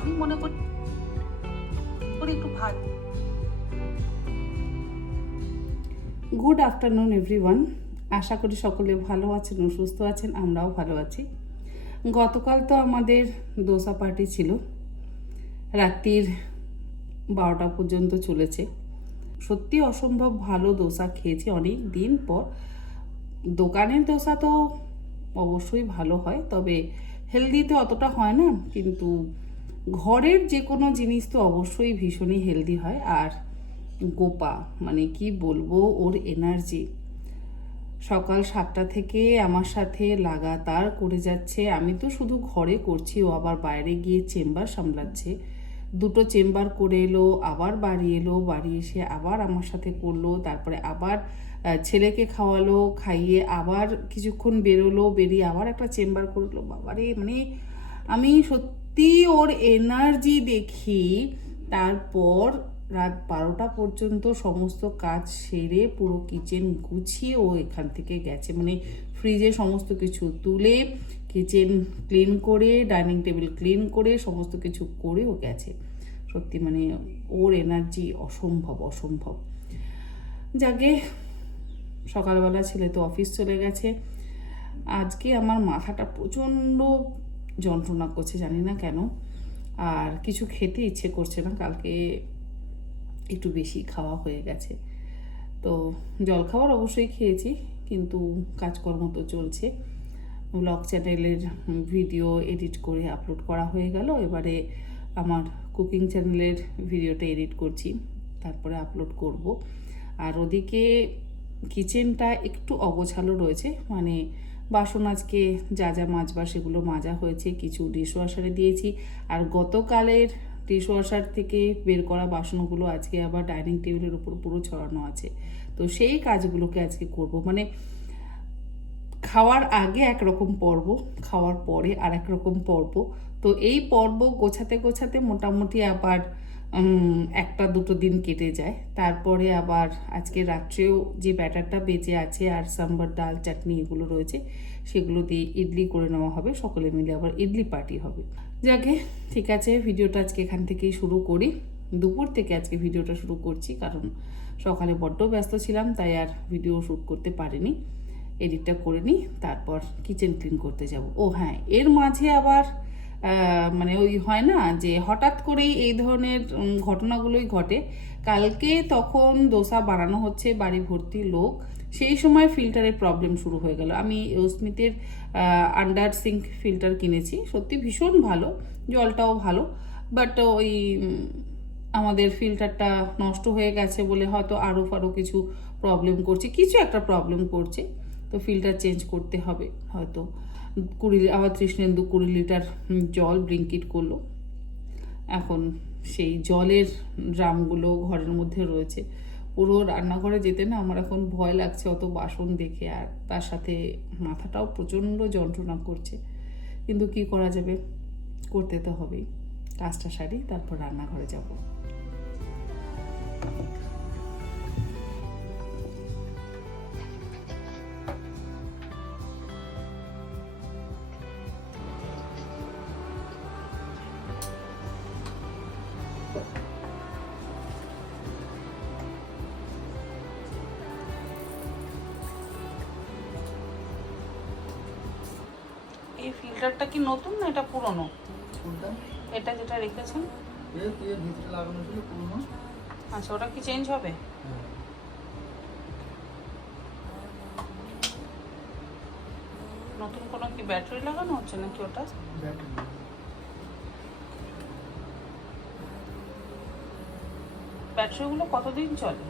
আমি মনে করি একটু ভাত গুড আফটারনুন এভরিওয়ান আশা করি সকলে ভালো আছেন ও সুস্থ আছেন, আমরাও ভালো আছি। গতকাল তো আমাদের দোসা পার্টি ছিল। রাত্রির বারোটা পর্যন্ত চলেছে। সত্যি অসম্ভব ভালো দোসা খেয়েছি অনেক দিন পর। দোকানের দোসা তো অবশ্যই ভালো হয়, তবে হেলদিতে অতটা হয় না, কিন্তু ঘরের যে কোনো জিনিস তো অবশ্যই ভীষণই হেলদি হয়। আর গোপা মানে কি বলব, ওর এনার্জি সকাল সাতটা থেকে আমার সাথে লাগাতার করে যাচ্ছে। আমি তো শুধু ঘরে করছি, ও আবার বাইরে গিয়ে চেম্বার সামলাচ্ছে। দুটো চেম্বার করে এলো, আবার বাড়ি এলো, বাড়ি এসে আবার আমার সাথে করল, তারপরে আবার ছেলেকে খাওয়ালো, খাইয়ে আবার কিছুক্ষণ বেরোলো, বেরিয়ে আবার একটা চেম্বার করল। বাবারে মানে আমি সত্যি ওর এনার্জি দেখি, তারপর রাত বারোটা পর্যন্ত সমস্ত কাজ সেরে পুরো কিচেন গুছিয়ে ও এখান থেকে গেছে। মানে ফ্রিজে সমস্ত কিছু তুলে কিচেন ক্লিন করে ডাইনিং টেবিল ক্লিন করে সমস্ত কিছু করে ও গেছে। সত্যি মানে ওর এনার্জি অসম্ভব অসম্ভব। যাকে সকালবেলা ছেলে তো অফিস চলে গেছে। আজকে আমার মাথাটা প্রচণ্ড যন্ত্রণা করছে, জানি না কেন। আর কিছু খেতে ইচ্ছে করছে না, কালকে একটু বেশি খাওয়া হয়ে গেছে। তো জলখাবার অবশ্যই খেয়েছি, কিন্তু কাজকর্ম তো চলছে। ব্লগ চ্যানেলের ভিডিও এডিট করে আপলোড করা হয়ে গেল। এবারে আমার কুকিং চ্যানেলের ভিডিওটা এডিট করছি, তারপরে আপলোড করব। আর ওদিকে কিচেনটা একটু অগোছালো রয়েছে মানে বাসন আজকে যা যা মাজবার সেগুলো মাজা হয়েছে, কিছু ডিশওয়াশারে দিয়েছি। আর গতকালের ডিশওয়াশার থেকে বের করা বাসনগুলো আজকে আবার ডাইনিং টেবিলের উপর পুরো ছড়ানো আছে। তো সেই কাজগুলোকে আজকে করব। মানে খাওয়ার আগে একরকম পর্ব, খাওয়ার পরে আর এক রকম পর্ব। তো এই পর্ব গোছাতে গোছাতে মোটামুটি আবার একটা দুটো দিন কেটে যায়। তারপরে আবার আজকে রাত্রেও যে ব্যাটারটা বেঁচে আছে আর সাম্বার, ডাল, চাটনি এগুলো রয়েছে সেগুলো দিয়ে ইডলি করে নেওয়া হবে, সকলে মিলে আবার ইডলি পার্টি হবে। যাকে, ঠিক আছে, ভিডিওটা আজকে এখান থেকেই শুরু করি। দুপুর থেকে আজকে ভিডিওটা শুরু করছি, কারণ সকালে বড্ড ব্যস্ত ছিলাম, তাই আর ভিডিও শ্যুট করতে পারিনি। এডিটটা করে নিই, তারপর কিচেন ক্লিন করতে যাব। ও হ্যাঁ এর মাঝে আবার মানে ওই হয় না যে হঠাৎ করেই এই ধরনের ঘটনাগুলোই ঘটে। কালকে তখন দোসা বানানো হচ্ছে, বাড়ি ভর্তি লোক। সেই সময় ফিল্টারের প্রবলেম শুরু হয়ে গেল। আমি স্মিথের আন্ডার সিঙ্ক ফিল্টার কিনেছি। সত্যি ভীষণ ভালো, জলটাও ভালো। বাট ওই আমাদের ফিল্টারটা নষ্ট হয়ে গেছে বলে হয়তো আরও ফারও কিছু প্রবলেম করছে। কিছু একটা প্রবলেম করছে, তো ফিল্টার চেঞ্জ করতে হবে হয়তো। কুড়ি, আবার তৃষ্ণেন্দু কুড়ি লিটার জল ব্রিঙ্কিট করল। এখন সেই জলের ড্রামগুলো ঘরের মধ্যে রয়েছে। পুরো রান্নাঘরে যেতে না আমার এখন ভয় লাগছে অত বাসন দেখে, আর তার সাথে মাথাটাও প্রচণ্ড যন্ত্রণা করছে। কিন্তু কি করা যাবে? করতে তো হবেই। কাজটা সারি, তারপর রান্নাঘরে যাব। আচ্ছা ওটা কি চেঞ্জ হবে? নতুন কোনো কি ব্যাটারি লাগানো হচ্ছে নাকি ওটা? ব্যাটারি ব্যাটারিগুলো কতদিন চলে?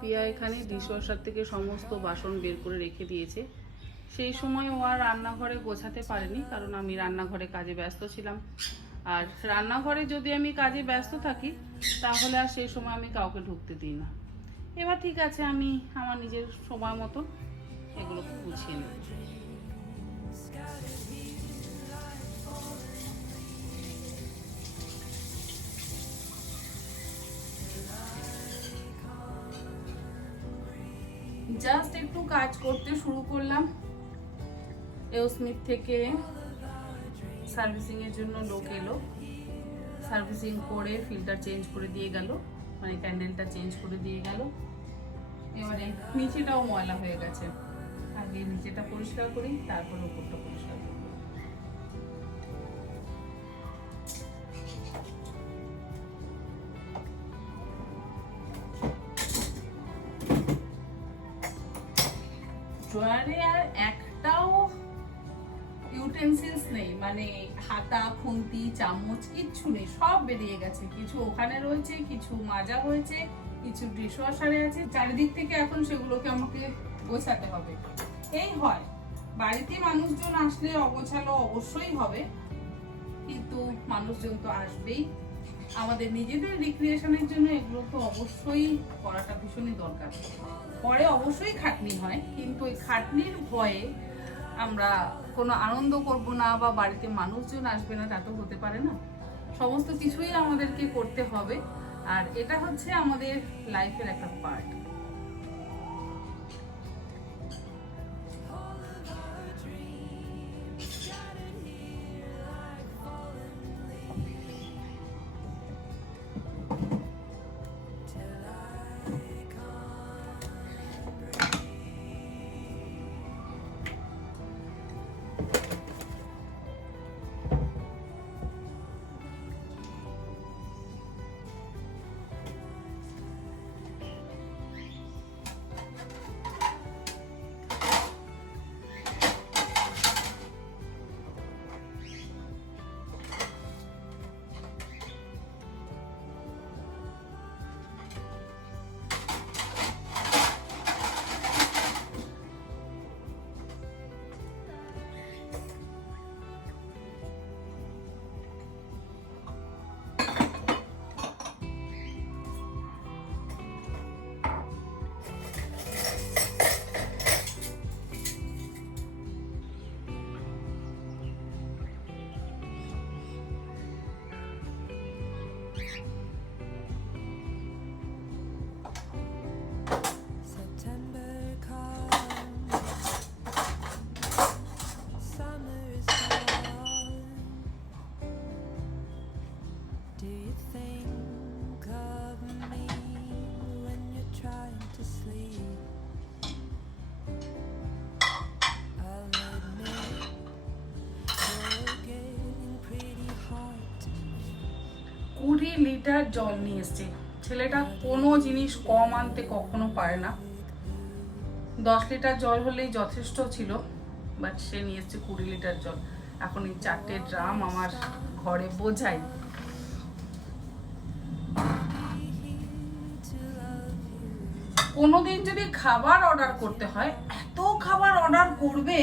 পিয়া এখানে ডিশওয়াশার থেকে সমস্ত বাসন বের করে রেখে দিয়েছে। সেই সময় ও আর রান্নাঘরে গোছাতে পারেনি, কারণ আমি রান্নাঘরে কাজে ব্যস্ত ছিলাম। আর রান্নাঘরে যদি আমি কাজে ব্যস্ত থাকি, তাহলে আর সেই সময় আমি কাউকে ঢুকতে দিই না। এবার ঠিক আছে, আমি আমার নিজের সময় মতো এগুলোকে গুছিয়ে নেব। জাস্ট একটু কাজ করতে শুরু করলাম। এও স্মিথ থেকে সার্ভিসিংয়ের জন্য লোক এলো। সার্ভিসিং করে ফিল্টার চেঞ্জ করে দিয়ে গেল। মানে ক্যান্ডেলটা চেঞ্জ করে দিয়ে গেল। এবারে নিচেটাও ময়লা হয়ে গেছে। আগে নিচেটা পরিষ্কার করি, তারপর উপরটা পরিষ্কার করি। ইউটেন্সিলস নেই মানে হাতা, খুন্তি, চামচ, কিচ্ছু নেই, সব বেরিয়ে গেছে। কিছু ওখানে রয়েছে, কিছু মাজা হয়েছে কিছু ডিশওয়াশারে আছে। চারিদিক থেকে এখন সেগুলোকে আমাকে গোছাতে হবে। এই হয়। বাড়িতে মানুষজন আসলে অগোছালো অবশ্যই হবে, কিন্তু মানুষজন তো আসবেই। আমাদের নিজেদের রিক্রিয়েশনের জন্য এগুলো তো অবশ্যই করাটা ভীষণই দরকার। পরে অবশ্যই খাটনি হয়, কিন্তু ওই খাটনির ভয়ে আমরা কোনো আনন্দ করব না বা বাড়িতে মানুষজন আসবে না, তা তো হতে পারে না। সমস্ত কিছুই আমাদেরকে করতে হবে। আর এটা হচ্ছে আমাদের লাইফের একটা পার্ট লিটার জল নিয়ে এসছে। ছেলেটা কোনো জিনিস কম আনতে কখনো পারে না। দশ লিটার জল হলেই যথেষ্ট ছিল বাট সে নিয়ে এসছে কুড়ি লিটার জল। এখন এই চারটে ড্রাম আমার ঘরে বোঝাই। কোনোদিন যদি খাবার অর্ডার করতে হয়, এত খাবার অর্ডার করবে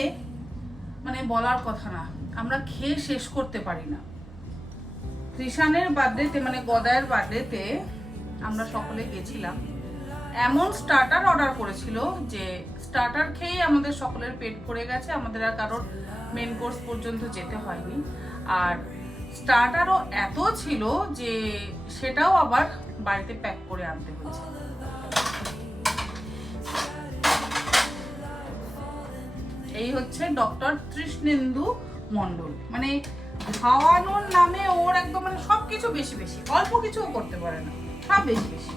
মানে বলার কথা না। আমরা খেয়ে শেষ করতে পারি না। কৃষানের বার্থডেতে মানে গদায়ের বার্থডেতে আমরা সকলে গেছিলাম। এমন স্টার্টার অর্ডার করেছিল যে স্টার্টার খেয়েই আমাদের সকলের পেট ভরে গেছে, আমাদের আর কারোর মেন কোর্স পর্যন্ত যেতে হয়নি। আর স্টার্টারও এত ছিল যে সেটাও আবার বাড়িতে প্যাক করে আনতে হয়েছে। এই হচ্ছে ডক্টর তৃষ্ণেন্দু মণ্ডল। মানে খাওয়ানোর নামে ওর একদম মানে সবকিছু বেশি বেশি, অল্প কিছুও করতে পারে না, সব বেশি বেশি।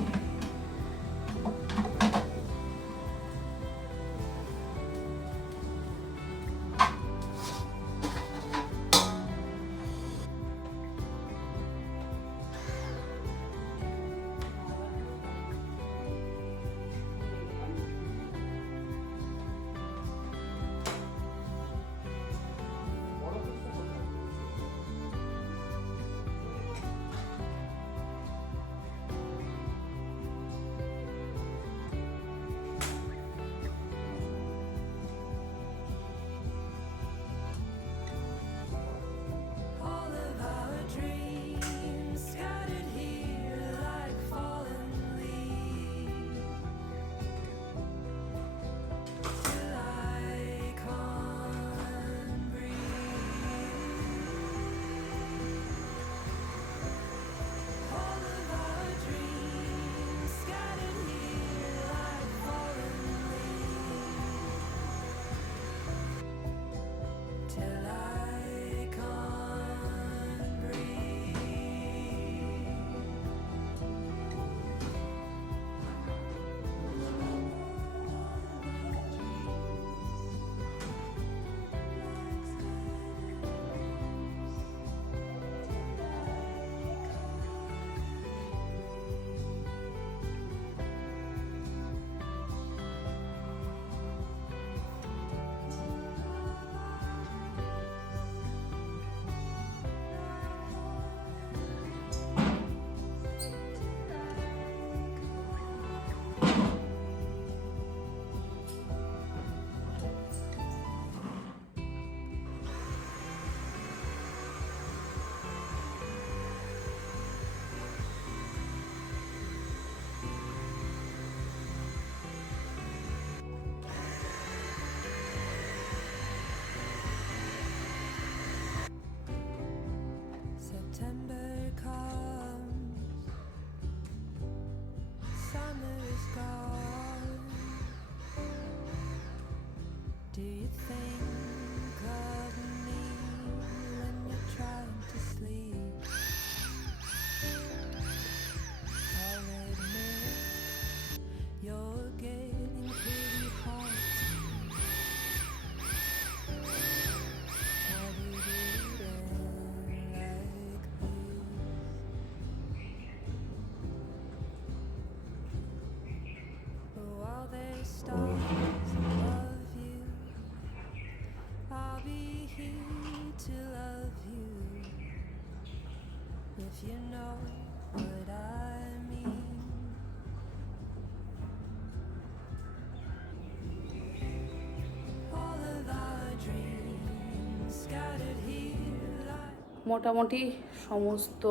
মোটামুটি সমস্ত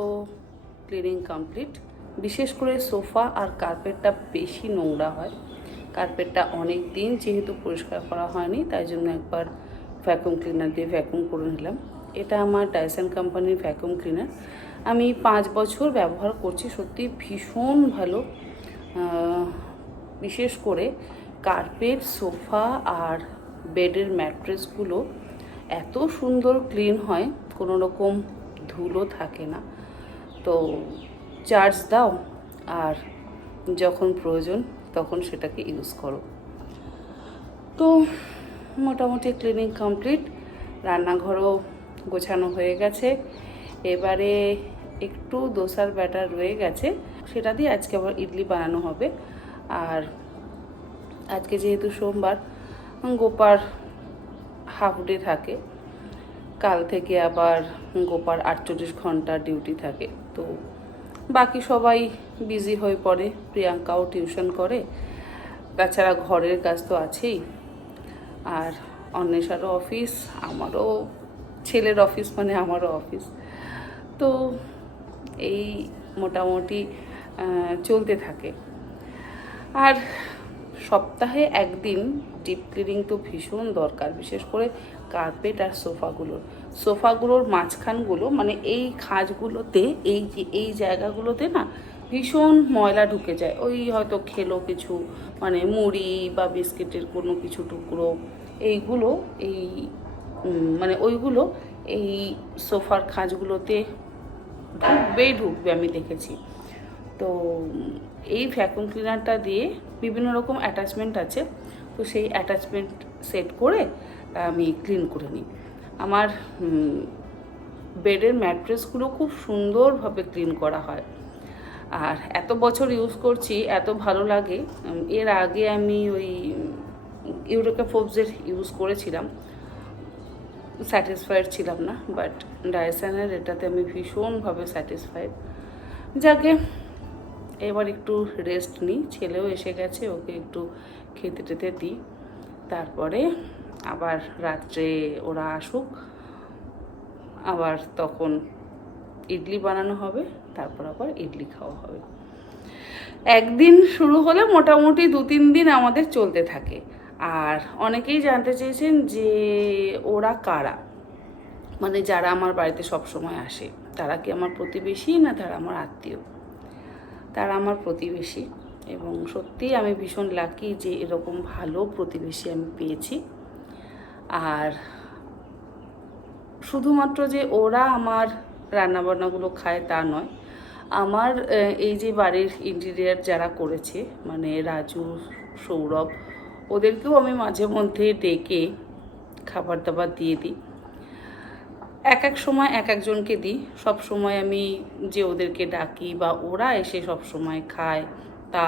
ক্লিনিং কমপ্লিট বিশেষ করে সোফা আর কার্পেটটা বেশি নোংরা হয়। কার্পেটটা অনেক দিন যেহেতু পরিষ্কার করা হয়নি, তাই জন্য একবার ভ্যাকুম ক্লিনার দিয়ে ভ্যাকুম করে নিলাম। এটা আমার টাইসন কোম্পানির ভ্যাকুম ক্লিনার আমি পাঁচ বছর ব্যবহার করছি, সত্যি ভীষণ ভালো। বিশেষ করে কার্পেট, সোফা আর বেডের ম্যাট্রেসগুলো এত সুন্দর ক্লিন হয়, কোনো রকম ধুলো থাকে না। তো চার্জ দাও আর যখন প্রয়োজন তখন সেটাকে ইউজ করো। তো মোটামুটি ক্লিনিং কমপ্লিট, রান্নাঘরও গোছানো হয়ে গেছে। এবারে একটু দোসার ব্যাটার রয়ে গেছে, সেটা দিয়ে আজকে আবার ইডলি বানানো হবে। আর আজকে যেহেতু সোমবার, গোপার হাফ ডে থাকে। কাল থেকে আবার গোপার আটচল্লিশ ঘণ্টা ডিউটি থাকে। তো বাকি সবাই বিজি হয়ে পড়ে, প্রিয়াঙ্কাও টিউশন করে। তাছাড়া ঘরের কাজ তো আছেই। আর অন্বেষারও অফিস আমারও ছেলের অফিস মানে আমারও অফিস তো এই মোটামুটি চলতে থাকে। আর সপ্তাহে একদিন ডিপ ক্লিনিং তো ভীষণ দরকার, বিশেষ করে কার্পেট আর সোফাগুলোর সোফাগুলোর মাঝখানগুলো মানে এই খাঁজগুলোতে, এই যে, এই জায়গাগুলোতে না ভীষণ ময়লা ঢুকে যায়। ওই হয়তো খেলো কিছু মানে মুড়ি বা বিস্কিটের কোনো কিছু টুকরো, এইগুলো, এই মানে ওইগুলো এই সোফার খাঁজগুলোতে ঢুকবেই ঢুকবে আমি দেখেছি। তো এই ভ্যাকুম ক্লিনারটা দিয়ে বিভিন্ন রকম অ্যাটাচমেন্ট আছে। তো সেই অ্যাটাচমেন্ট সেট করে আমি ক্লিন করে নিই। আমার বেডের ম্যাট্রেসগুলো খুব সুন্দরভাবে ক্লিন করা হয়। আর এত বছর ইউজ করছি, এত ভালো লাগে এর আগে আমি ওই ইউরোকা ফোবসের ইউজ করেছিলাম। স্যাটিসফাইড ছিলাম না বাট ডায়সানের, এটাতে আমি ভীষণভাবে স্যাটিসফাইড যাকে এবার একটু রেস্ট নিই। ছেলেও এসে গেছে, ওকে একটু খেতে টেতে দিই। তারপরে আবার রাত্রে ওরা আসুক। আবার তখন ইডলি বানানো হবে, তারপর আবার ইডলি খাওয়া হবে। একদিন শুরু হলে মোটামুটি দু তিন দিন আমাদের চলতে থাকে। আর অনেকেই জানতে চেয়েছেন যে ওরা কারা? মানে যারা আমার বাড়িতে সব সময় আসে, তারা কি আমার প্রতিবেশী না তারা আমার আত্মীয়? তারা আমার প্রতিবেশী এবং সত্যিই আমি ভীষণ লাকি যে এরকম ভালো প্রতিবেশী আমি পেয়েছি। আর শুধুমাত্র যে ওরা আমার রান্নাবান্নাগুলো খায় তা নয়, আমার এই যে বাড়ির ইন্টেরিয়ার যারা করেছে মানে রাজু, সৌরভ, ওদেরকেও আমি মাঝে মধ্যে ডেকে খাবার দাবার দিয়ে দিই। এক এক সময় এক একজনকে দিই। সব সময় আমি যে ওদেরকে ডাকি বা ওরা এসে সব সময় খায়, তা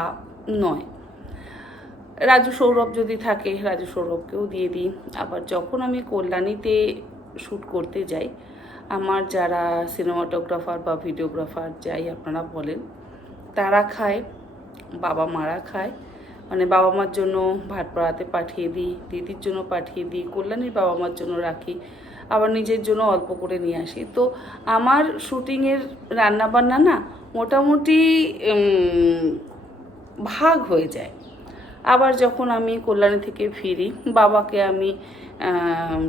নয়। রাজু সৌরভ যদি থাকে, রাজু সৌরভকেও দিয়ে দিই। আবার যখন আমি কল্যাণীতে শ্যুট করতে যাই, আমার যারা সিনেমাটোগ্রাফার বা ভিডিওগ্রাফার যাই আপনারা বলেন, তারা খায়, বাবা মারা খায়। মানে বাবা মার জন্য ভাত পড়াতে পাঠিয়ে দিই, দিদির জন্য পাঠিয়ে দিই, কল্যাণীর বাবা মার জন্য রাখি। আবার নিজের জন্য অল্প করে নিয়ে আসি। তো আমার শুটিংয়ের রান্নাবান্না না মোটামুটি ভাগ হয়ে যায়। আবার যখন আমি কল্যাণী থেকে ফিরি, বাবাকে আমি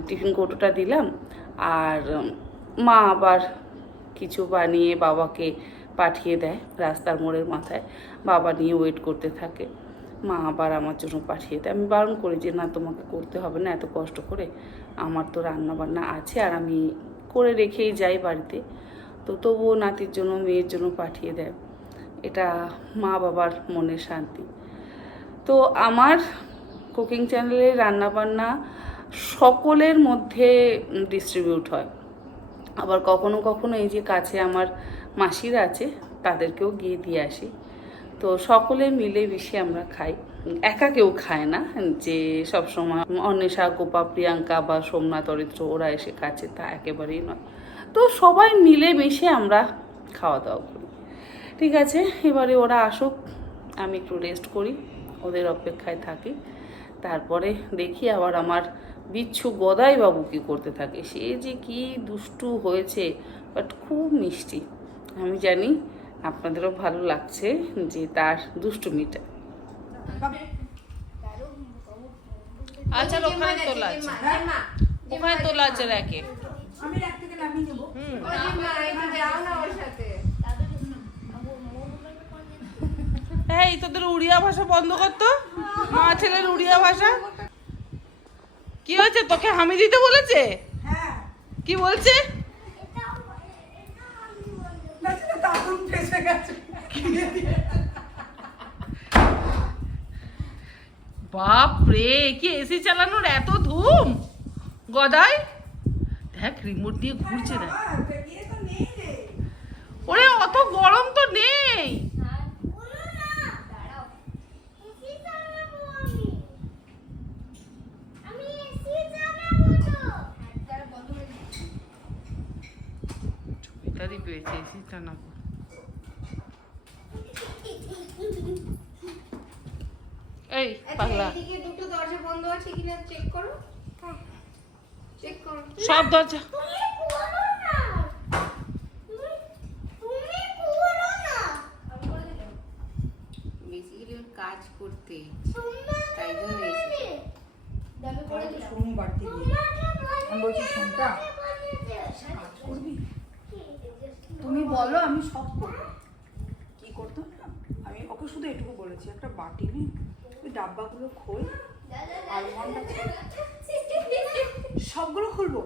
টিফিন কৌটোটা দিলাম আর মা আবার কিছু বানিয়ে বাবাকে পাঠিয়ে দেয় রাস্তার মোড়ের মাথায়। বাবা নিয়ে ওয়েট করতে থাকে। মা আবার আমার জন্য পাঠিয়ে দেয়। আমি বারণ করি যে, না, তোমাকে করতে হবে না, এত কষ্ট করে আমার তো রান্না বান্না আছে আর আমি করে রেখেই যাই বাড়িতে। তো তবুও নাতির জন্য, মেয়ের জন্য পাঠিয়ে দেয়। এটা মা বাবার মনের শান্তি। তো আমার কুকিং চ্যানেলে রান্নাবান্না সকলের মধ্যে ডিস্ট্রিবিউট হয়। আবার কখনো কখনো এই যে কাছে আমার মাসিরা আছে, তাদেরকেও গিয়ে দিয়ে আসি। তো সকলে মিলে মিশে আমরা খাই। একা কেউ খায় না, যে সব সময় অন্বেষা, গোপা, প্রিয়াঙ্কা বা সোমনাথ অরিত্র ওরা এসে কাছে তা একেবারেই নয়। তো সবাই মিলে মিশে আমরা খাওয়া দাওয়া করি। ঠিক আছে, এবারে ওরা আসুক, আমি একটু রেস্ট করি, ওদের অপেক্ষায় থাকি। তারপরে দেখি আবার আমার বিচ্ছু গদাই বাবু কি করতে থাকে। সে যে কি দুষ্টু হয়েছে বাট খুব মিষ্টি। আমি জানি আপনাদেরও ভালো লাগছে যে তার দুষ্টুমিটা। আচ্ছা ওখানে তোলা আছে। ওখানে তোলা আছে র্যাকে। এই তোদের উড়িয়া ভাষা বন্ধ করতো মা ছেলের উড়িয়া ভাষা। কি হয়েছে তোকে হামি দিতে বলেছে? কি বলছে? বাপ রে কি এসি চালানোর এত ধুম? গদাই? দেখ রিমোট দিয়ে ঘুরছে দেখ। ওরে অত গরম তো নেই। পেয়েছে এসি চালাবো। এই পাগলা। এইদিকে দুটো দরজা বন্ধ আছে কিনা চেক করো। চেক করো। সব দরজা। কাজ করতে তাই জন্য এসেছে। শোন বাড়তি আমি বলছি শোনটা। তুমি বলো আমি সব করব কি করতো না আমি ওকে শুধু এটুকু বলেছি একটা বাটি নিই ওই ডাব্বাগুলো খোল আলমন্ড আছে সবগুলো খুলবো?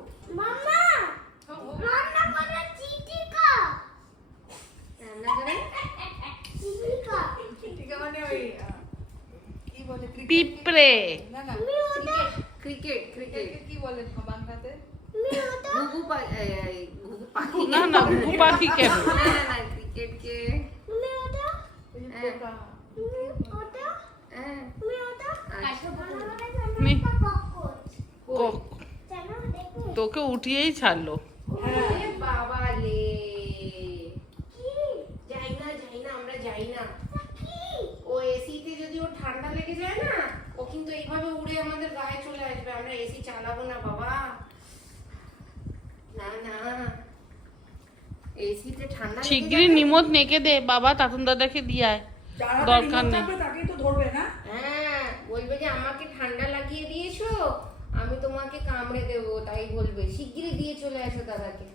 রান্না করে? কি বলে পিঁপড়ে। না না ক্রিকেট ক্রিকেট কি? বলে বাংলাতে ঘুঘু ঘুঘু পাখি না না ঘুঘু পাখি কেন না না না ক্রিকেটকে হ্যাঁ হ্যাঁ আচ্ছা নে। কক। তোকে উঠিয়েই ছাড়লো ওরে বাবা লে যাই না যাই না আমরা যাই না ও এসিতে যদি ওর ঠান্ডা লেগে যায় না ও কিন্তু এইভাবে উড়ে আমাদের গায়ে চলে আসবে। আমরা এসি চালাবো না বাবা। না না। এসিতে ঠান্ডা শিগগিরই নিমত নেকে দে বাবা তাতুন দাদাকে দিয়ায় দরকার নেই। তাকেই তো ধরবে না? হ্যাঁ বলবে যে আমাকে ঠান্ডা লাগিয়ে দিয়েছ? আমি তোমাকে কামড়ে দেবো তাই বলবে। শিগগিরই দিয়ে চলে আসো দাদাকে।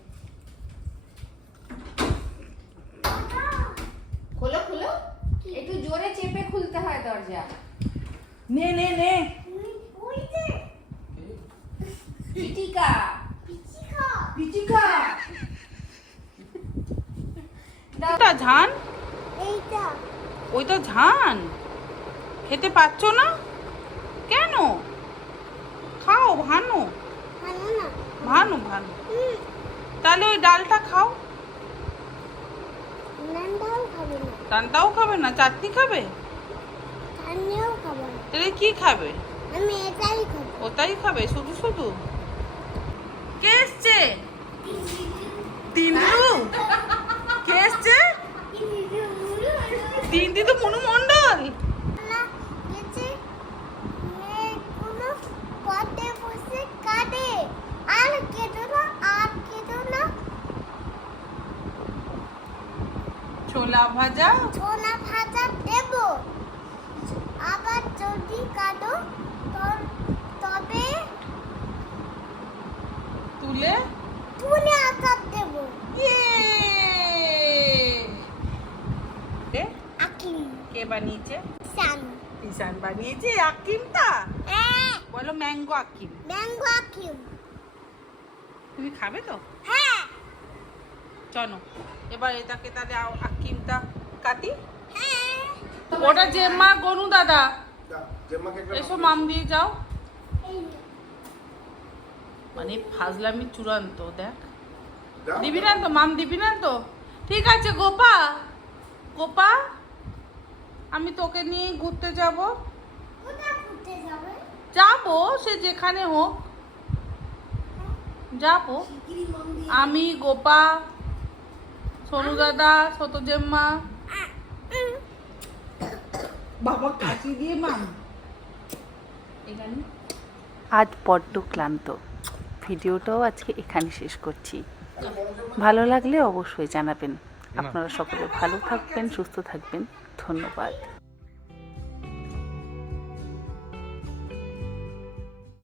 খোলো খোলো। একটু জোরে চেপে খুলতে হয় দরজা। নে নে নে। পিটিকা। ওটা ঝান? ওইটা ঝান? খেতে পাচ্ছ না? কেন? খাও, ভানু। ভানু, ভানো। তাহলে ওই ডালটা খাও। ডালটাও খাবে না, চাটনি খাবে? তাহলে কি খাবে? ওটাই খাবে, শুধু শুধু। কে এসছে? তিনদু কে এসছে? তিনদি তো মনু মন্ডল গেছে মেয়েগুলো পথে বসে কাঁদে আর কেঁদো না আর কেঁদো না ছোলা ভাজা? ছোলা ভাজা দেব। আবার যদি কাটো তবে তুলে? তুলে আকার দেব। ইয়ে! কে বানিয়েছে? ঈশান বানিয়েছে? আকিমটা? হ্যাঁ। বলো ম্যাঙ্গো আকিম। ম্যাঙ্গো আকিম। তুমি খাবে তো? হ্যাঁ। চলো। এবার এটাকে তাহলে আ- আকিমটা কাটি হ্যাঁ। ওটা জেম্মা গনু দাদা। জেম্মাকে একটা এসো মাম দিয়ে যাও। মানে ফাজলামি চূড়ান্ত দেখ। দিবি না তো? মাম দিবি না তো? ঠিক আছে গোপা। গোপা আমি তোকে নিয়ে ঘুরতে যাব। কোথায় ঘুরতে যাবে? যাব সে যেখানে হোক। যাব। আমি গোপা সোনু দাদা ছোট জেম্মা। বাবা কাশি দিয়ে মাম। আজ বড্ড ক্লান্ত। ভিডিওটাও আজকে এখানে শেষ করছি। ভালো লাগলে অবশ্যই জানাবেন। আপনারা সকলে ভালো থাকবেন সুস্থ থাকবেন। ধন্যবাদ।